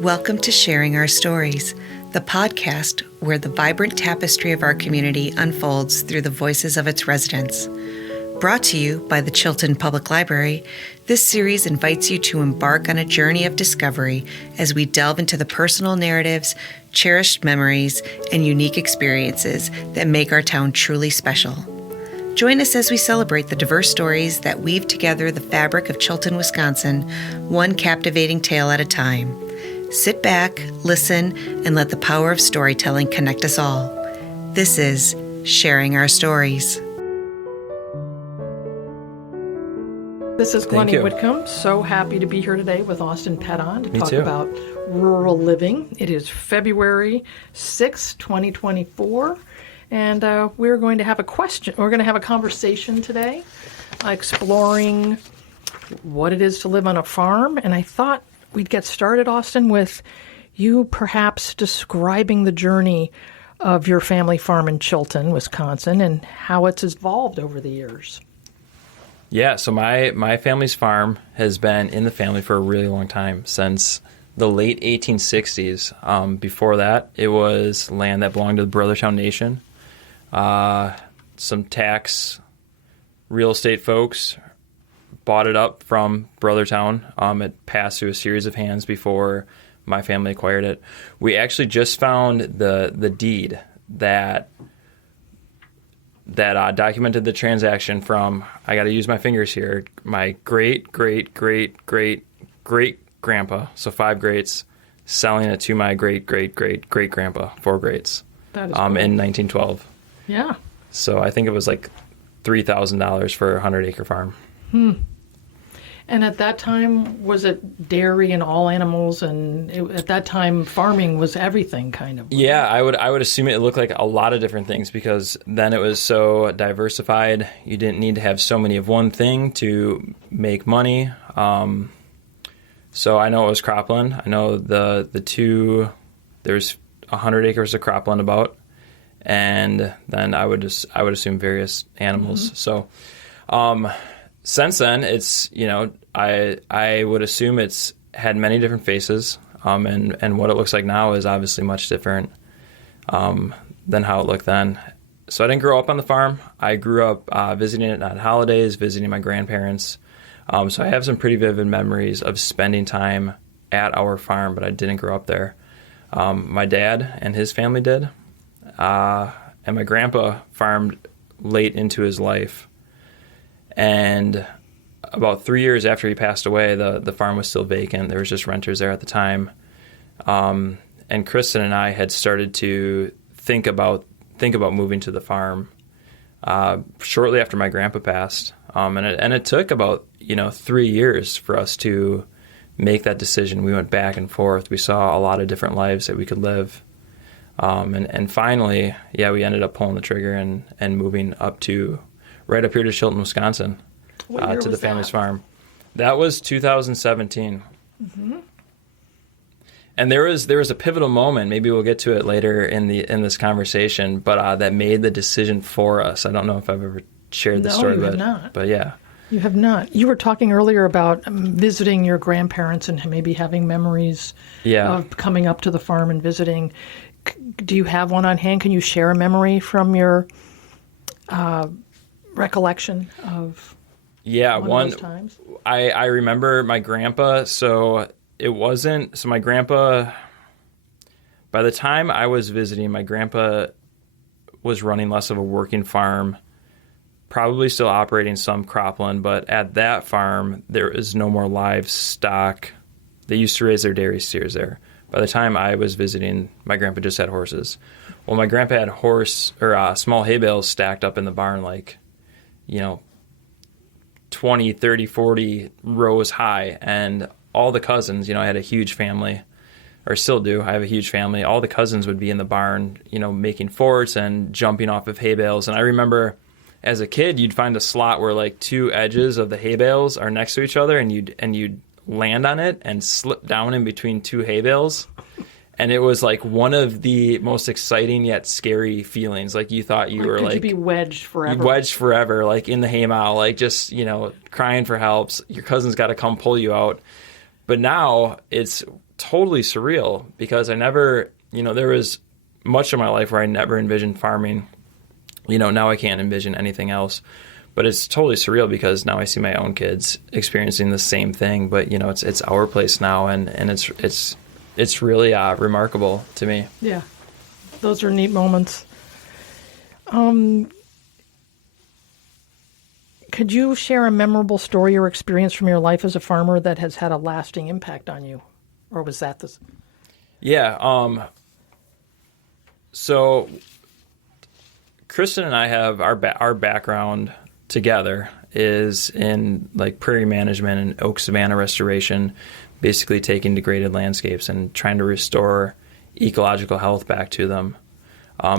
Welcome to Sharing Our Stories, the podcast where the vibrant tapestry of our community unfolds through the voices of its residents. Brought to you by the Chilton Public Library, this series invites you to embark on a journey of discovery as we delve into the personal narratives, cherished memories, and unique experiences that make our town truly special. Join us as we celebrate the diverse stories that weave together the fabric of Chilton, Wisconsin, one captivating tale at a time. Sit back, listen, and let the power of storytelling connect us all. This is Sharing Our Stories. This is Glennie Whitcomb. So happy to be here today with Austin Pethan to talk too. about rural living. It is February 6, 2024, and we're going to have a conversation today exploring what it is to live on a farm. And I thought we'd get started, Austin, with you perhaps describing the journey of your family farm in Chilton, Wisconsin, and how it's evolved over the years. Yeah, so my family's farm has been in the family for a really long time, since the late 1860s. Before that, it was land that belonged to the Brothertown Nation. Some tax real estate folks bought it up from Brothertown. It passed through a series of hands before my family acquired it. We actually just found the deed that documented the transaction from, I got to use my fingers here, my great-great-great-great-great-grandpa, so 5 greats, selling it to my great-great-great-great-grandpa, 4 greats, That is cool. in 1912. Yeah. So I think it was like $3,000 for a 100-acre farm. And at that time, was it dairy and all animals? And at that time, farming was everything, kind of. Yeah, I would assume it looked like a lot of different things, because then it was so diversified. You didn't need to have so many of one thing to make money. So I know it was cropland. I know there's 100 acres of cropland about, and then I would assume various animals. So. Since then, it's, I would assume it's had many different faces, and what it looks like now is obviously much different than how it looked then. So I didn't grow up on the farm. I grew up visiting it on holidays, visiting my grandparents. So I have some pretty vivid memories of spending time at our farm, but I didn't grow up there. My dad and his family did, and my grandpa farmed late into his life. And about 3 years after he passed away, the farm was still vacant. There was just renters there at the time. And Kristen and I had started to think about moving to the farm shortly after my grandpa passed. And it took about 3 years for us to make that decision. We went back and forth. We saw a lot of different lives that we could live. And finally, we ended up pulling the trigger and moving right up here to Chilton, Wisconsin, to the family's farm. That was 2017. Mm-hmm. And there was a pivotal moment. Maybe we'll get to it later in this conversation, but that made the decision for us. I don't know if I've ever shared this story, but yeah. You have not. You were talking earlier about visiting your grandparents and maybe having memories of coming up to the farm and visiting. Do you have one on hand? Can you share a memory from your recollection of one of those times? I remember my grandpa. My grandpa, by the time I was visiting, my grandpa was running less of a working farm, probably still operating some cropland, but at that farm there is no more livestock. They used to raise their dairy steers there. By the time I was visiting, my grandpa just had horses. Well, my grandpa had small hay bales stacked up in the barn, 20, 30, 40 rows high. And all the cousins, I had a huge family, or still do. I have a huge family. All the cousins would be in the barn, making forts and jumping off of hay bales. And I remember as a kid, you'd find a slot where 2 edges of the hay bales are next to each other, and you'd land on it and slip down in between 2 hay bales. And it was one of the most exciting yet scary feelings. You thought you were could you be wedged forever? Wedged forever, in the hay mow, just, crying for help. Your cousin's got to come pull you out. But now it's totally surreal because I never, there was much of my life where I never envisioned farming. Now I can't envision anything else. But it's totally surreal because now I see my own kids experiencing the same thing. But it's our place now, and it's really remarkable to me. Yeah, those are neat moments. Could you share a memorable story or experience from your life as a farmer that has had a lasting impact on you, or was that the? Yeah. So Kristen and I have our background together is in like prairie management and oak savanna restoration, basically taking degraded landscapes and trying to restore ecological health back to them.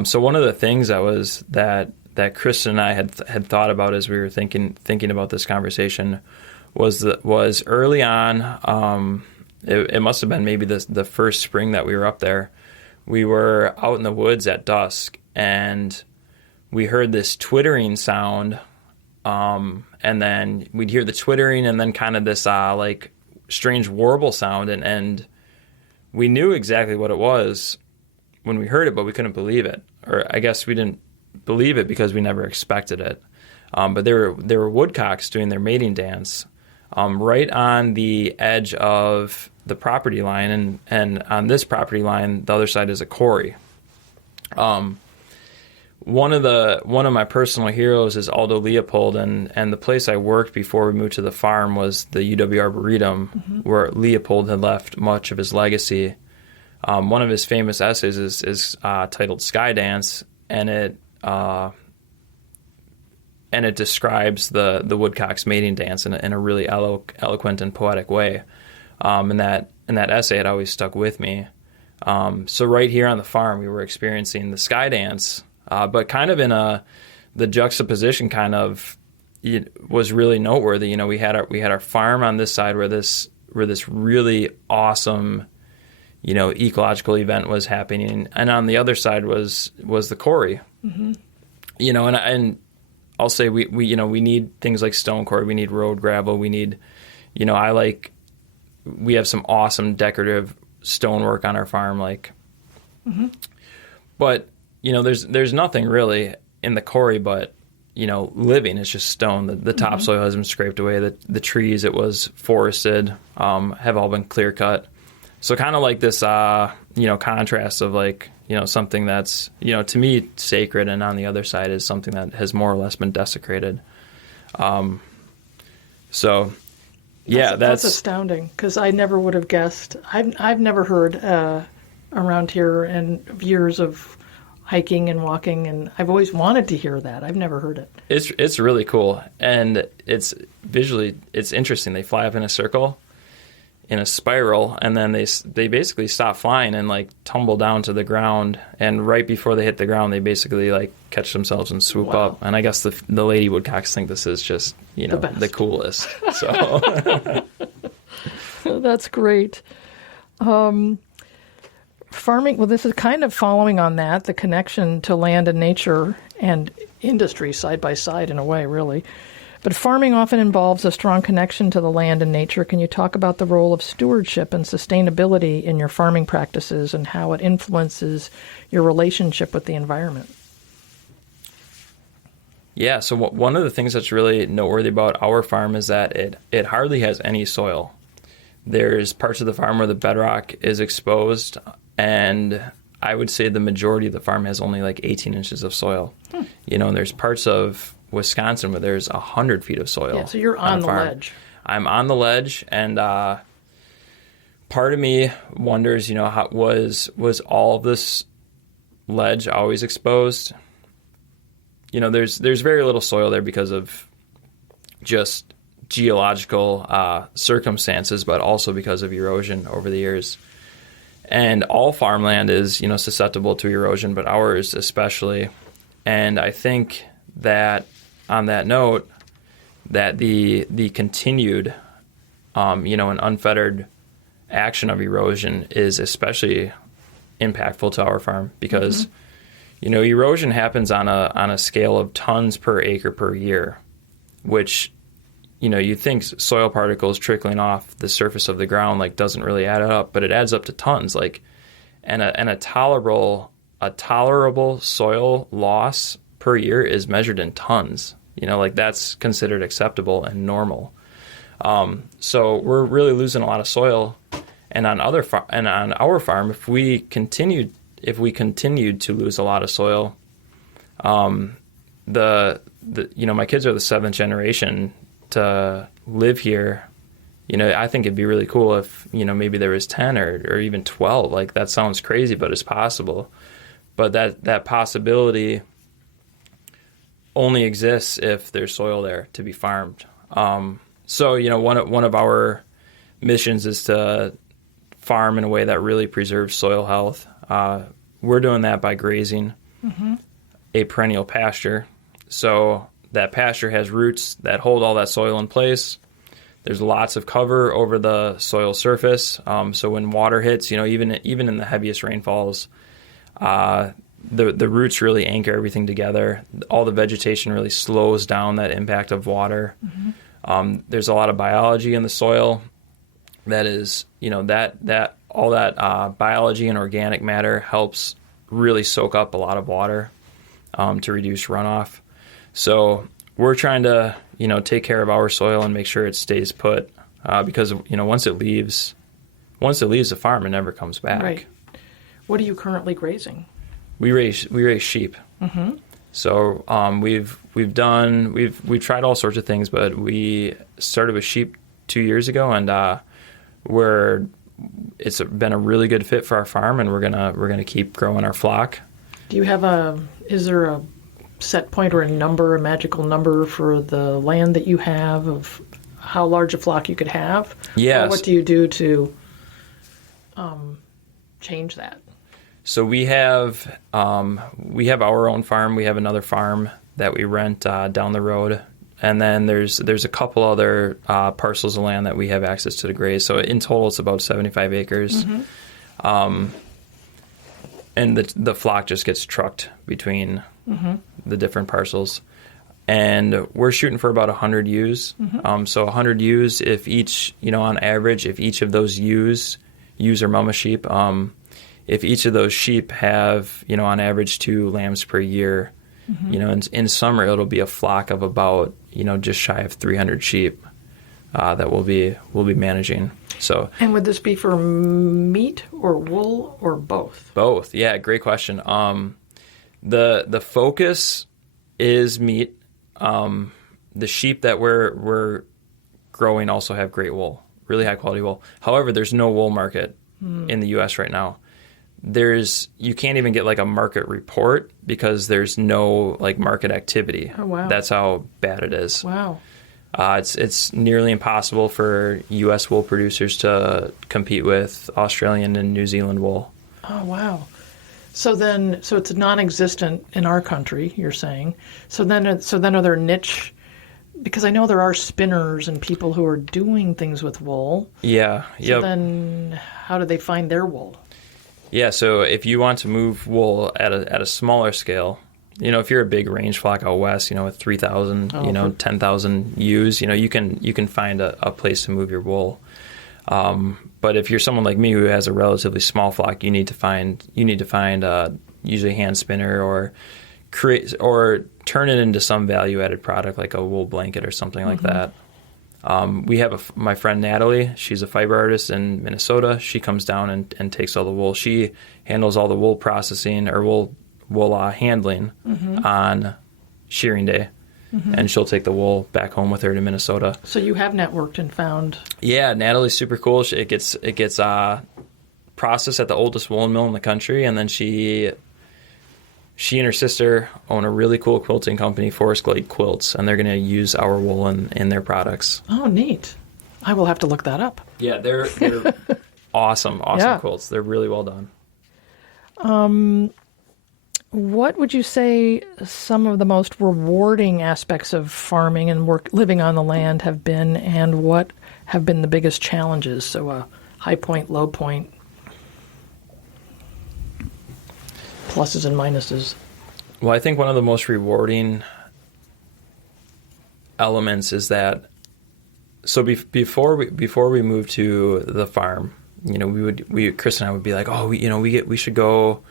So one of the things that Kristen and I had thought about as we were thinking about this conversation was early on. It must have been maybe the first spring that we were up there. We were out in the woods at dusk and we heard this twittering sound. And then we'd hear the twittering and then kind of this like strange warble sound, and we knew exactly what it was when we heard it, but we couldn't believe it. Or I guess we didn't believe it because we never expected it. But there were woodcocks doing their mating dance right on the edge of the property line, and on this property line, the other side is a quarry. One of my personal heroes is Aldo Leopold, and the place I worked before we moved to the farm was the UW Arboretum, where Leopold had left much of his legacy. One of his famous essays is titled "Sky Dance," and it describes the woodcock's mating dance in a really eloquent and poetic way. And that essay had always stuck with me. So right here on the farm, we were experiencing the sky dance. But kind of in the juxtaposition kind of was really noteworthy. We had our farm on this side where this really awesome, ecological event was happening, and on the other side was the quarry. Mm-hmm. And I'll say we need things like stone quarry, we need road gravel, we need, we have some awesome decorative stonework on our farm, but. There's nothing really in the quarry but, living. It's just stone. The topsoil has been scraped away. The trees, it was forested, have all been clear cut. So kind of like this, contrast of something that's, to me sacred, and on the other side is something that has more or less been desecrated. That's astounding because I never would have guessed. I've never heard around here in years of hiking and walking, and I've always wanted to hear that. I've never heard it. It's really cool, and it's interesting. They fly up in a circle, in a spiral, and then they basically stop flying and tumble down to the ground. And right before they hit the ground, they basically catch themselves and swoop up. And I guess the lady woodcocks think this is just the coolest. So that's great. Farming, well, this is kind of following on that, the connection to land and nature and industry side by side in a way, really. But farming often involves a strong connection to the land and nature. Can you talk about the role of stewardship and sustainability in your farming practices and how it influences your relationship with the environment? Yeah, so one of the things that's really noteworthy about our farm is that it hardly has any soil. There's parts of the farm where the bedrock is exposed, and I would say the majority of the farm has only 18 inches of soil. And there's parts of Wisconsin where there's 100 feet of soil. Yeah, so you're on the ledge. I'm on the ledge, and part of me wonders, how was all of this ledge always exposed? There's very little soil there because of just geological circumstances, but also because of erosion over the years. And all farmland is, susceptible to erosion, but ours especially. And I think that on that note, that the continued, and unfettered action of erosion is especially impactful to our farm because, erosion happens on a scale of tons per acre per year, which, you think soil particles trickling off the surface of the ground like doesn't really add up, but it adds up to tons. Like, and a tolerable soil loss per year is measured in tons. Like that's considered acceptable and normal. So we're really losing a lot of soil. And on our farm, if we continued to lose a lot of soil, my kids are the seventh generation to live here. I think it'd be really cool if, maybe there was 10 or even 12. Like, that sounds crazy, but it's possible. But that possibility only exists if there's soil there to be farmed. So, one of our missions is to farm in a way that really preserves soil health. We're doing that by grazing a perennial pasture. So that pasture has roots that hold all that soil in place. There's lots of cover over the soil surface. So when water hits, even in the heaviest rainfalls, the roots really anchor everything together. All the vegetation really slows down that impact of water. There's a lot of biology in the soil that is, that all that biology and organic matter helps really soak up a lot of water to reduce runoff. So we're trying to, take care of our soil and make sure it stays put because, once it leaves the farm, it never comes back. Right. What are you currently grazing? We raise sheep. So we've tried all sorts of things, but we started with sheep 2 years ago, and it's been a really good fit for our farm, and we're gonna keep growing our flock. Do you have is there a set point or a magical number for the land that you have of how large a flock you could have? Yes. Or what do you do to change that? So we have our own farm. We have another farm that we rent down the road, and then there's a couple other parcels of land that we have access to graze. So in total, it's about 75 acres. And the flock just gets trucked between the different parcels. And we're shooting for about 100 ewes. So 100 ewes, if each, on average, if each of those ewes are mama sheep, if each of those sheep have, on average 2 lambs per year, in summer it'll be a flock of about, just shy of 300 sheep that we'll be managing. So. And would this be for meat or wool or both? Both. Yeah, great question. The focus is meat. The sheep that we're growing also have great wool, really high quality wool. However, there's no wool market in the U.S. right now. You can't even get like a market report because there's no like market activity. Oh, wow. That's how bad it is. Wow. It's nearly impossible for U.S. wool producers to compete with Australian and New Zealand wool. Oh, wow. So it's non-existent in our country, you're saying. So then are there niche, because I know there are spinners and people who are doing things with wool. Yeah. So then how do they find their wool? Yeah, so if you want to move wool at a smaller scale, if you're a big range flock out west, with 3,000, 10,000 ewes, you can find a place to move your wool. But if you're someone like me who has a relatively small flock, you need to find usually a hand spinner or turn it into some value added product like a wool blanket or something like that. We have my friend Natalie. She's a fiber artist in Minnesota. She comes down and takes all the wool. She handles all the wool processing or wool handling on shearing day, and she'll take the wool back home with her to Minnesota. So you have networked and found. Yeah, Natalie's super cool. It gets processed at the oldest woolen mill in the country, and then she and her sister own a really cool quilting company, Forest Glade Quilts, and they're going to use our wool in their products. Oh, neat. I will have to look that up. Yeah, they're awesome quilts. They're really well done. What would you say some of the most rewarding aspects of farming and living on the land have been, and what have been the biggest challenges? So a high point, low point, pluses and minuses. Well, I think one of the most rewarding elements is that So before we moved to the farm, Chris and I would be like, oh, we should go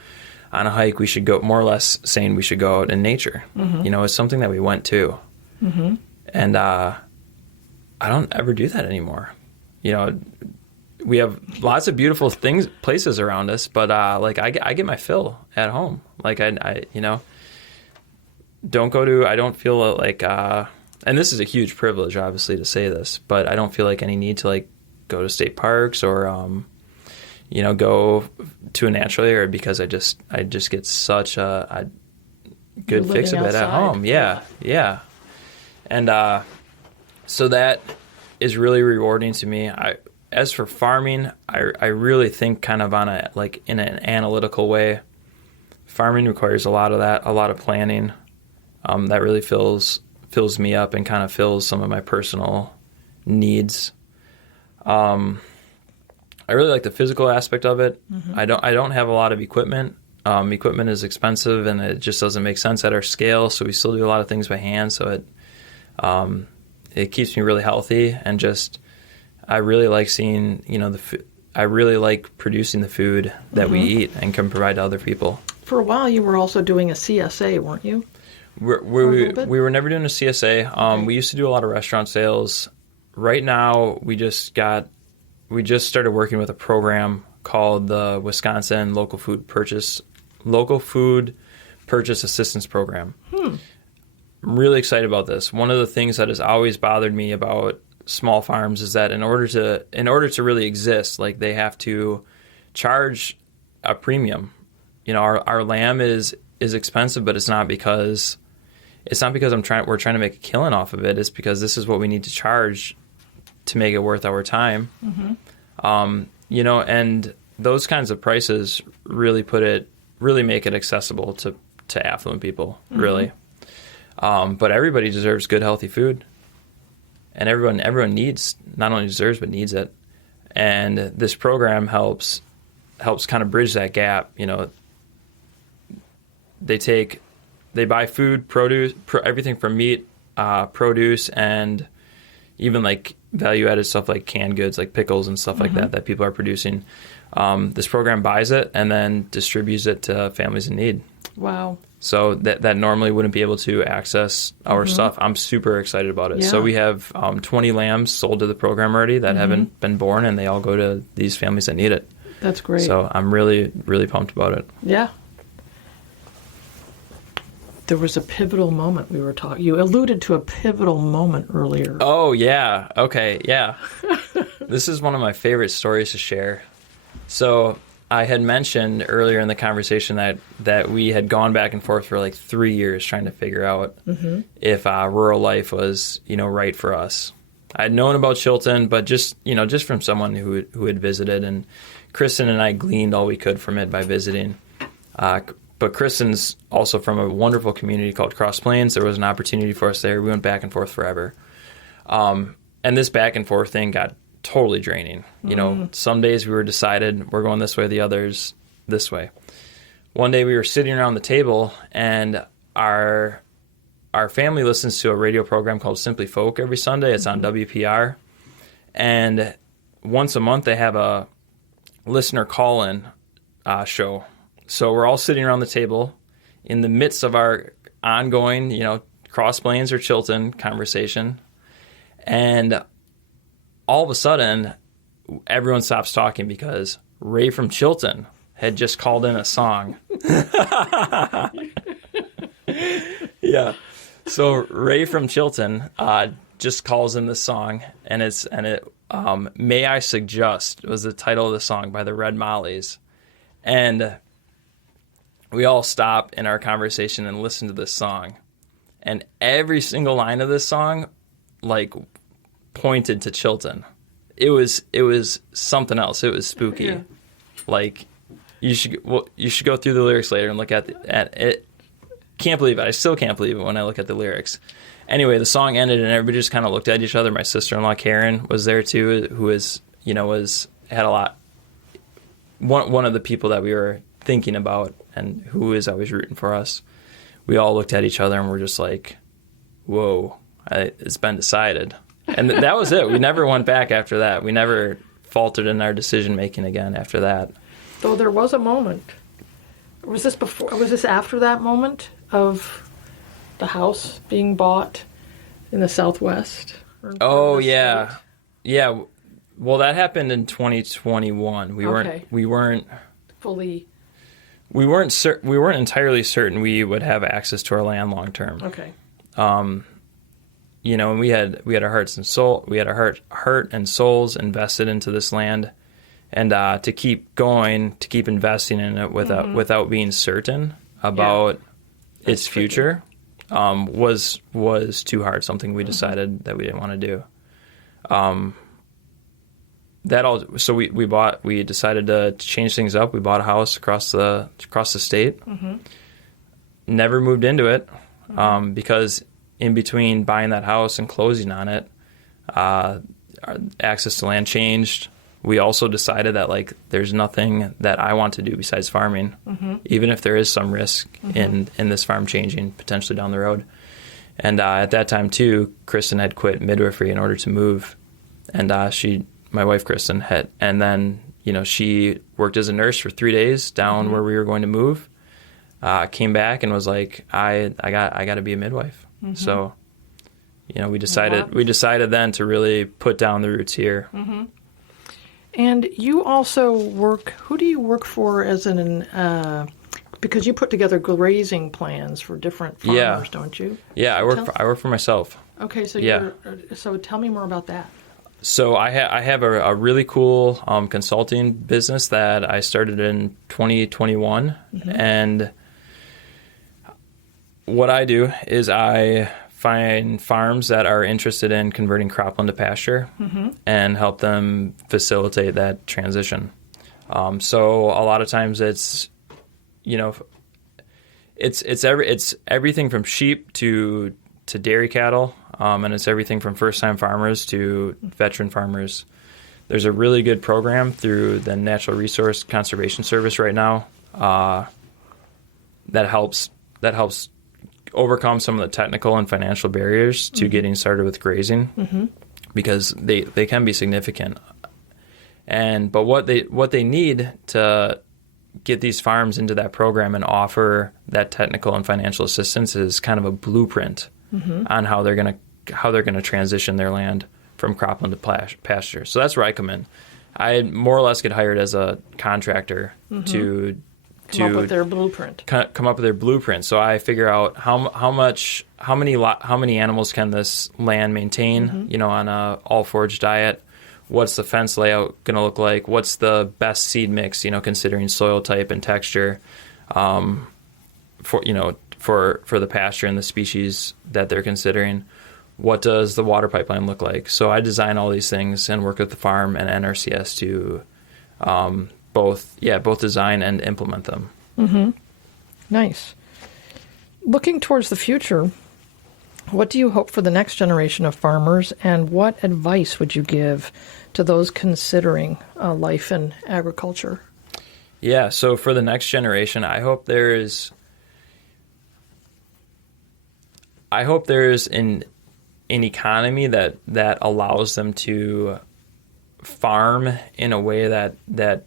on a hike. We should go, more or less saying we should go out in nature. It's something that we went to. And I don't ever do that anymore. We have lots of beautiful places around us, but like I get my fill at home. Like I don't feel like, and this is a huge privilege, obviously, to say this, but I don't feel like any need to like go to state parks or, go to a natural area, because I just get such a good fix of it at home. Yeah. And so that is really rewarding to me. As for farming, I really think kind of in an analytical way. Farming requires a lot of that, a lot of planning. That really fills me up and kind of fills some of my personal needs. I really like the physical aspect of it. I don't have a lot of equipment. Equipment is expensive, and it just doesn't make sense at our scale. So we still do a lot of things by hand. So it keeps me really healthy, and just I really like seeing I really like producing the food that we eat and can provide to other people. For a while, you were also doing a CSA, weren't you? We were never doing a CSA. Okay. We used to do a lot of restaurant sales. Right now, we just started working with a program called the Wisconsin Local Food Purchase Assistance Program. I'm really excited about this. One of the things that has always bothered me about small farms is that in order to really exist, like, they have to charge a premium. Our lamb is expensive, but it's not because we're trying to make a killing off of it. It's because this is what we need to charge to make it worth our time. And those kinds of prices really make it accessible to affluent people, really. But everybody deserves good, healthy food, and everyone not only deserves but needs it. And this program helps kind of bridge that gap. They buy food, produce, everything from meat, produce, and even like value-added stuff like canned goods, like pickles and stuff like that people are producing. This program buys it and then distributes it to families in need. Wow. So that normally wouldn't be able to access our stuff. I'm super excited about it. Yeah. So we have 20 lambs sold to the program already that haven't been born, and they all go to these families that need it. That's great. So I'm really, really pumped about it. Yeah. There was a pivotal moment we were talking. You alluded to a pivotal moment earlier. Oh, yeah. Okay, yeah. This is one of my favorite stories to share. So I had mentioned earlier in the conversation that we had gone back and forth for like 3 years trying to figure out if rural life was, right for us. I'd known about Chilton, but just from someone who had visited, and Kristen and I gleaned all we could from it by visiting. But Kristen's also from a wonderful community called Cross Plains. There was an opportunity for us there. We went back and forth forever. And this back and forth thing got totally draining. Some days we were decided we're going this way, the others this way. One day we were sitting around the table, and our family listens to a radio program called Simply Folk every Sunday. It's on WPR. And once a month they have a listener call-in show. So we're all sitting around the table in the midst of our ongoing, Cross Plains or Chilton conversation. And all of a sudden, everyone stops talking because Ray from Chilton had just called in a song. Yeah. So Ray from Chilton just calls in this song, and it May I Suggest was the title of the song by the Red Mollies. And we all stop in our conversation and listen to this song. And every single line of this song, like, pointed to Chilton. It was something else. It was spooky. Yeah. Like, you should go through the lyrics later and look at it. Can't believe it. I still can't believe it when I look at the lyrics. Anyway, the song ended, and everybody just kind of looked at each other. My sister-in-law Karen was there too, who had a lot. One of the people that we were thinking about and who is always rooting for us. We all looked at each other and we're just like, whoa, it's been decided. And that was it. We never went back after that. We never faltered in our decision making again after that. Though there was a moment. Was this after that moment of the house being bought in the Southwest? Oh, yeah. State? Yeah. Well, that happened in 2021. We weren't fully. We weren't entirely certain we would have access to our land long term. Okay. And we had our hearts and soul. We had our heart and souls invested into this land, and to keep going, to keep investing in it without being certain about its future, was too hard. Something we decided that we didn't want to do. So we decided to change things up. We bought a house across the state. Never moved into it because in between buying that house and closing on it, our access to land changed. We also decided that there's nothing that I want to do besides farming, even if there is some risk in this farm changing potentially down the road. And at that time too, Kristen had quit midwifery in order to move, and my wife Kristen had, and then she worked as a nurse for 3 days down where we were going to move. Came back and was like, I got to be a midwife. So, we decided then to really put down the roots here. And you also work. Who do you work for as because you put together grazing plans for different farmers, don't you? Yeah, I work for myself. Okay, so so tell me more about that. So I have a really cool consulting business that I started in 2021, and what I do is I find farms that are interested in converting cropland to pasture and help them facilitate that transition. So a lot of times it's everything from sheep to dairy cattle, and it's everything from first-time farmers to veteran farmers. There's a really good program through the Natural Resource Conservation Service right now that helps overcome some of the technical and financial barriers to getting started with grazing, because they can be significant. But what they need to get these farms into that program and offer that technical and financial assistance is kind of a blueprint on how they're going to transition their land from cropland to pasture. So that's where I come in. I more or less get hired as a contractor to come up with their blueprint. Come up with their blueprint. So I figure out how many animals can this land maintain, on a all forage diet. What's the fence layout going to look like? What's the best seed mix, considering soil type and texture, for the pasture and the species that they're considering. What does the water pipeline look like? So I design all these things and work with the farm and NRCS to both design and implement them. Nice. Looking towards the future, what do you hope for the next generation of farmers, and what advice would you give to those considering life in agriculture? Yeah, so for the next generation, I hope there is an economy that allows them to farm in a way that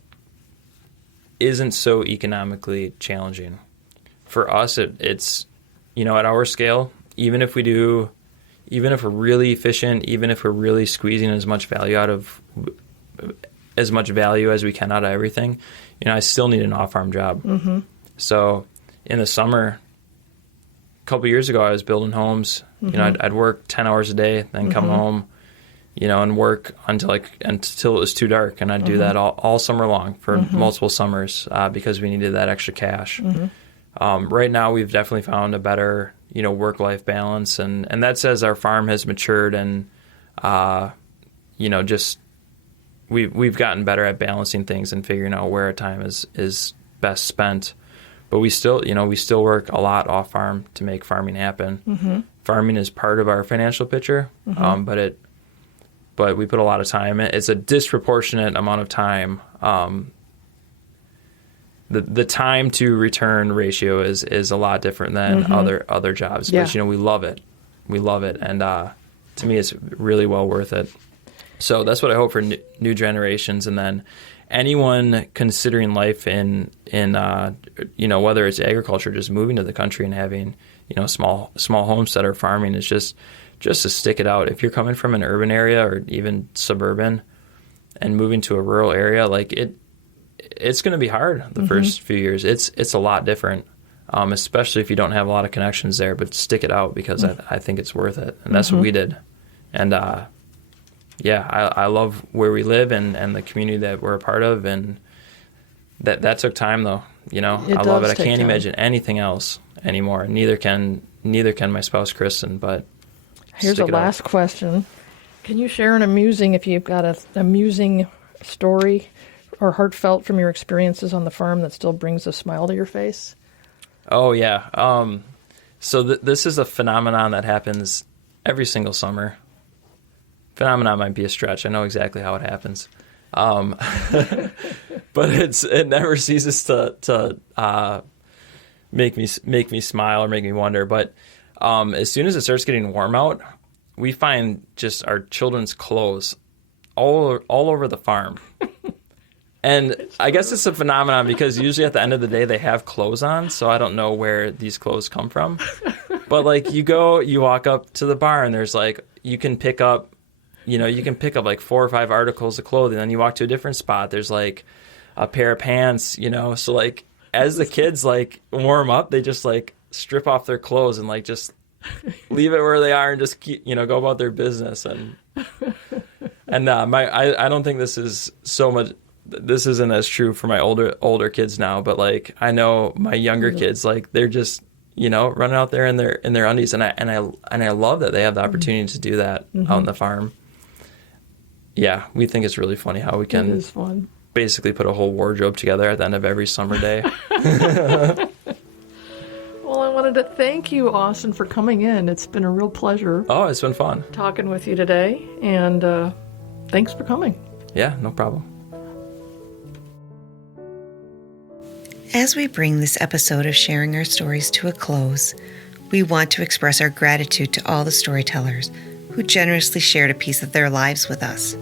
isn't so economically challenging. For us, it's at our scale, even if we're really efficient, even if we're really squeezing as much value as we can out of everything, I still need an off-farm job. So in the summer, a couple years ago, I was building homes. I'd work 10 hours a day, then come home, and work until it was too dark, and I'd do that all summer long for multiple summers because we needed that extra cash. Right now, we've definitely found a better work-life balance, and that's as our farm has matured, and just we've gotten better at balancing things and figuring out where our time is best spent. But we still work a lot off farm to make farming happen. Farming is part of our financial picture, but we put a lot of time in. It's a disproportionate amount of time. The time to return ratio is a lot different than other jobs. Yeah. But we love it, and to me, it's really well worth it. So that's what I hope for new generations. And then anyone considering life in whether it's agriculture, just moving to the country and having, small homestead or farming, is just to stick it out. If you're coming from an urban area or even suburban and moving to a rural area, like it's going to be hard the first few years. It's a lot different, especially if you don't have a lot of connections there, but stick it out because I think it's worth it. And that's what we did. And, I love where we live and the community that we're a part of. And that took time though, I love it. I can't imagine anything else anymore. Neither can my spouse, Kristen, but here's a last question. Can you share if you've got an amusing story or heartfelt from your experiences on the farm that still brings a smile to your face? Oh, yeah. So this is a phenomenon that happens every single summer. Phenomenon might be a stretch. I know exactly how it happens. But it never ceases to make me smile or make me wonder. But as soon as it starts getting warm out, we find just our children's clothes all over the farm. And I guess it's a phenomenon because usually at the end of the day they have clothes on, so I don't know where these clothes come from. But like you walk up to the barn, there's like you can pick up like 4 or 5 articles of clothing. Then you walk to a different spot, there's like a pair of pants, So like as the kids like warm up, they just like strip off their clothes and like just leave it where they are and just keep, go about their business. And I don't think this is so much. This isn't as true for my older kids now, but like I know my younger kids, like they're just running out there in their undies, and I love that they have the opportunity to do that out on the farm. Yeah, we think it's really funny how we can basically put a whole wardrobe together at the end of every summer day. Well, I wanted to thank you, Austin, for coming in. It's been a real pleasure. Oh, it's been fun talking with you today, and thanks for coming. Yeah, no problem. As we bring this episode of Sharing Our Stories to a close, we want to express our gratitude to all the storytellers who generously shared a piece of their lives with us.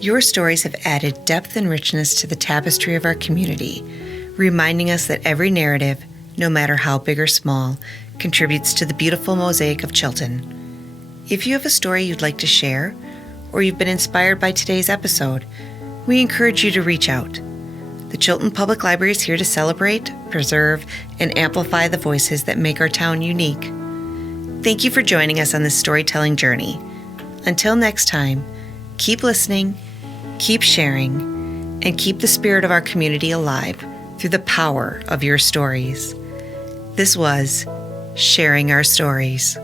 Your stories have added depth and richness to the tapestry of our community, reminding us that every narrative, no matter how big or small, contributes to the beautiful mosaic of Chilton. If you have a story you'd like to share, or you've been inspired by today's episode, we encourage you to reach out. The Chilton Public Library is here to celebrate, preserve, and amplify the voices that make our town unique. Thank you for joining us on this storytelling journey. Until next time, keep listening, keep sharing, and keep the spirit of our community alive through the power of your stories. This was Sharing Our Stories.